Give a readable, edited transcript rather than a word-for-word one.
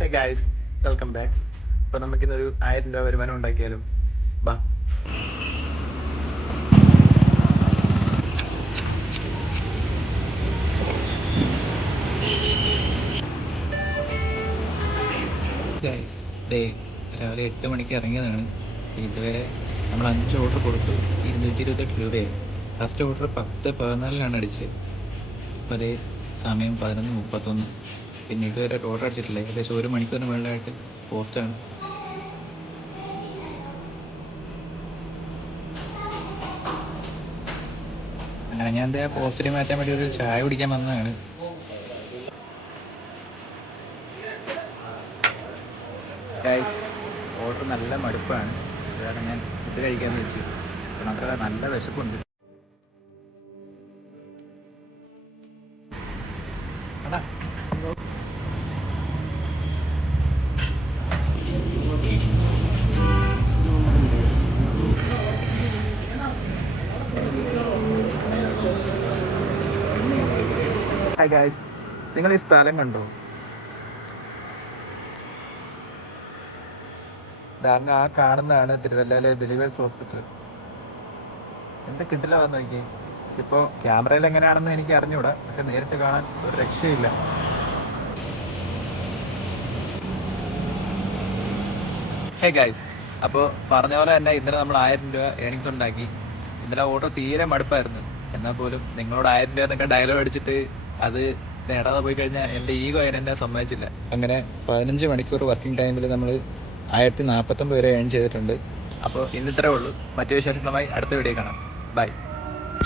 Hey guys, welcome back. അപ്പോൾ നമുക്കിന്നൊരു 1000 രൂപ വരുമാനം ഉണ്ടാക്കിയാലോ? ബാ. ഗായ്സ്, ഡേ രാവിലെ 8 മണിക്ക് ഇറങ്ങിയതാണ്. ഇതുവരെ നമ്മൾ 5 ഓർഡർ കൊടുത്തു, 228 രൂപയായി. ഫസ്റ്റ് ഓർഡർ 10:14 അടിച്ചത്. അപ്പോൾ അതേ സമയം 11:31. പിന്നെ ഇതുവരെ ഓർഡർ അടിച്ചിട്ടില്ല. ഏകദേശം 1 മണിക്കൂറിന് മുകളിലായിട്ട് പോസ്റ്റാണ്. ഞാൻ എന്താ പോസ്റ്റിൽ മാറ്റാൻ വേണ്ടി ഒരു ചായ കുടിക്കാൻ വന്നതാണ്. ഓർഡർ നല്ല മടുപ്പാണ്, കാരണം ഞാൻ ഫുഡ് കഴിക്കാമെന്ന് വെച്ചു. മാത്രമല്ല നല്ല വിശപ്പുണ്ട്. അടാ ഹായ് ഗായ്സ്, നിങ്ങൾ ഈ സ്ഥലം കണ്ടോ? കാരണം ആ കാണുന്നതാണ് തിരുവല്ലയിലെ ബിലീവേഴ്സ് ഹോസ്പിറ്റൽ. എന്താ കിട്ടില്ല വന്ന് നോക്കി. ഇപ്പോൾ ക്യാമറയിൽ എങ്ങനെയാണെന്ന് എനിക്ക് അറിഞ്ഞൂടാ, പക്ഷെ നേരിട്ട് കാണാൻ ഒരു രക്ഷയില്ല. ഹേ ഗൈസ്, അപ്പോൾ പറഞ്ഞ പോലെ തന്നെ ഇന്നലെ നമ്മൾ 1000 രൂപ ഏണിങ്സ് ഉണ്ടാക്കി. ഇന്നലെ ഓർഡർ തീരെ മടുപ്പായിരുന്നു. എന്നാൽ പോലും നിങ്ങളോട് 1000 രൂപ എന്നൊക്കെ ഡയലോഗ് അടിച്ചിട്ട് അത് നേടാതെ പോയി കഴിഞ്ഞാൽ എൻ്റെ ഈഗോ എന്നെ സമ്മതിച്ചില്ല. അങ്ങനെ 15 മണിക്കൂർ വർക്കിംഗ് ടൈമിൽ നമ്മൾ 1049 വരെ ഏൺ ചെയ്തിട്ടുണ്ട്. അപ്പോൾ ഇന്നിത്രേ ഉള്ളൂ. മറ്റു വിശേഷങ്ങളുമായി അടുത്ത വീഡിയോ കാണാം. ബൈ.